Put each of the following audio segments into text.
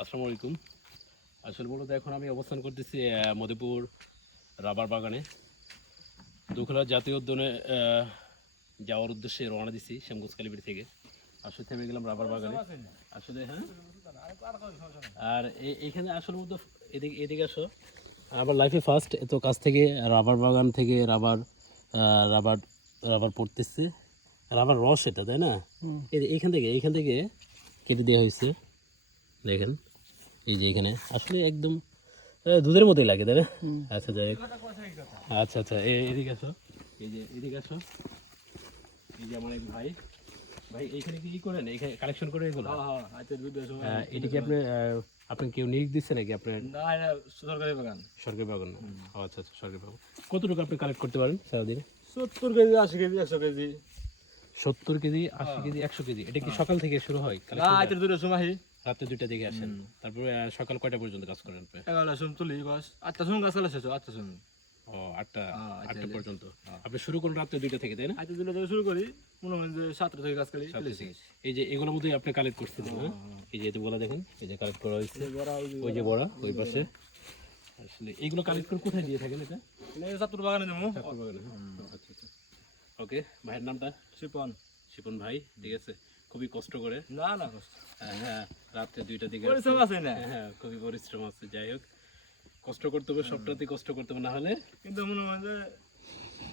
আসসালামু আলাইকুম। আসলে মূলত এখন আমি অবস্থান করতেছি মধুপুর রাবার বাগানে। দুখলা জাতীয় উদ্যানে যাওয়ার উদ্দেশ্যে রওনা দিছি শ্যামগঞ্জ কালীবাড়ি থেকে। আসলে থেমে গেলাম রাবার বাগানে। আসলে হ্যাঁ, আর এইখানে আসলে মূলত এদিকে এদিকে আসো। আমার লাইফে ফার্স্ট এত কাছ থেকে রাবার বাগান থেকে রাবার রাবার পড়তেছে, রাবার রস এটা, তাই না? এইখান থেকে কেটে দেওয়া হয়েছে, দেখেন। এই যে এখানে আসলে একদম দুধের মতোই লাগে, তাই না? আচ্ছা যাই হোক। আচ্ছা আচ্ছা, এদিকে আসো। এই যে এদিকে আসো। এই যে আমার এক ভাই ভাই এইখানে কি করেন, এখানে কালেকশন করে এগুলো? এটা কি আপনি আপনি কেউ নিয়োগ দিচ্ছে নাকি আপনার? না, সরকারি বাগান। সরকারি বাগান না? আচ্ছা আচ্ছা, সরকারি বাগান। কতটুকু আপনি কালেক্ট করতে পারেন সারাদিনে? 70 KG, 80 KG, 100 KG. 70 KG, 80 KG, 100 KG. এটা কি সকাল থেকে শুরু হয় না, আইতে দুটোর সময় আহি। রাতে 2টা দিকে আসেন, তারপরে সকাল কয়টা পর্যন্ত কাজ করেন আপনি? 11টার সময় তুলি গাছ। 8টার সময় গাছ চালাইছে, 8টার সময়। ও, 8টা পর্যন্ত। আপনি শুরু করুন রাতে 2টা থেকে, তাই না? আইতে দুটো থেকে শুরু করি, মনে হয় যে 7টা থেকে গাছ কাটি। এই যে এগুলোর মধ্যে আপনি কালেক্ট করছেন, হ্যাঁ? এই যে এতগুলো দেখেন, এই যে কালেক্ট করা হয়েছে। ওই যে বড়া ওই পাশে। আসলে এইগুলো কালেক্ট করে কোথায় দিয়ে থাকেন এটা? ছাত্র বাগানে যাবো। ঠাকুর বাগানে, হ্যাঁ? আচ্ছা আচ্ছা। ওকে, ভাইয়ের নামটা? শিপন। শিপন ভাই, ঠিক আছে। খুবই কষ্ট করে, না না, কষ্ট। হ্যাঁ, রাত্রে 2টা দিকে পরিশ্রম আছে না। হ্যাঁ, খুবই পরিশ্রম আছে। যাই হোক, কষ্ট করতে হবে, সবটাতেই কষ্ট করতে হবে, না হলে কিন্তু মনে হয় যে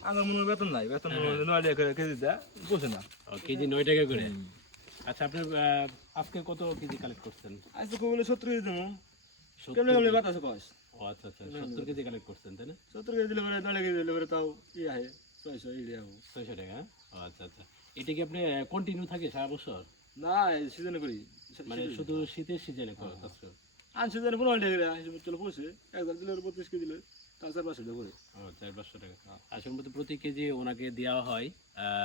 আমার মনে হয় বেতন নাই, বেতন মনে হয় 9 টাকা করে কেজি দেয়, বসে না। কেজি 9 টাকা করে। আচ্ছা, আপনি আজকে কত কেজি কালেক্ট করছেন? আজ তো কবলে 70 কেজি দেবো। 70 কেমনে কেমনে বাতাসে কস। ও আচ্ছা আচ্ছা, 70 কেজি কালেক্ট করছেন, তাই না? 70 কেজি দিলে পরে 9 কেজি দিলে পরে তাও ই আহে 600 ই আহে। 600 টাকা, হ্যাঁ? ও আচ্ছা আচ্ছা। এটা কি আপনি কন্টিনিউ থাকে সারা বছর, না, সিজনে করি। মানে শুধু শীতের সিজনে কাজ করেন? আন সিজনে 15 টাকা হিসেবে চলে পড়ছে। একবার দিলে 35 কেজি দিলে তার 4-500 টাকা করে। ও, 400-500 টাকা। আসলে মধ্যে প্রতি কেজি ওনাকে দেওয়া হয়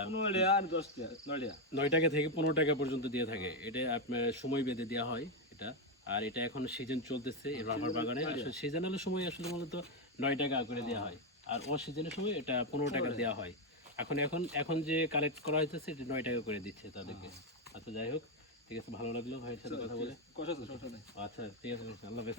15 টাকা আর 10 টাকা, 9 টাকা। 9 টাকা থেকে 15 টাকা পর্যন্ত দিয়ে থাকে। এটা আপনার সময় বেঁধে দেওয়া হয় এটা। আর এটা এখন সিজন চলতেছে এই রাবার বাগানে। আসলে সিজনাল সময় আসলে মূলত 9 টাকা করে দেওয়া হয়, আর অসিজনের সময় এটা 15 টাকা দেওয়া হয়। এখন এখন এখন যে কালেক্ট করা হয়েছে এটা 9 টাকা করে দিচ্ছে তাদেরকে। আচ্ছা যাই হোক, ঠিক আছে, ভালো লাগলো ভাইয়ের সাথে কথা বলে। কষা তো, সমস্যা নাই। আচ্ছা ঠিক আছে, আল্লাহ হাফেজ।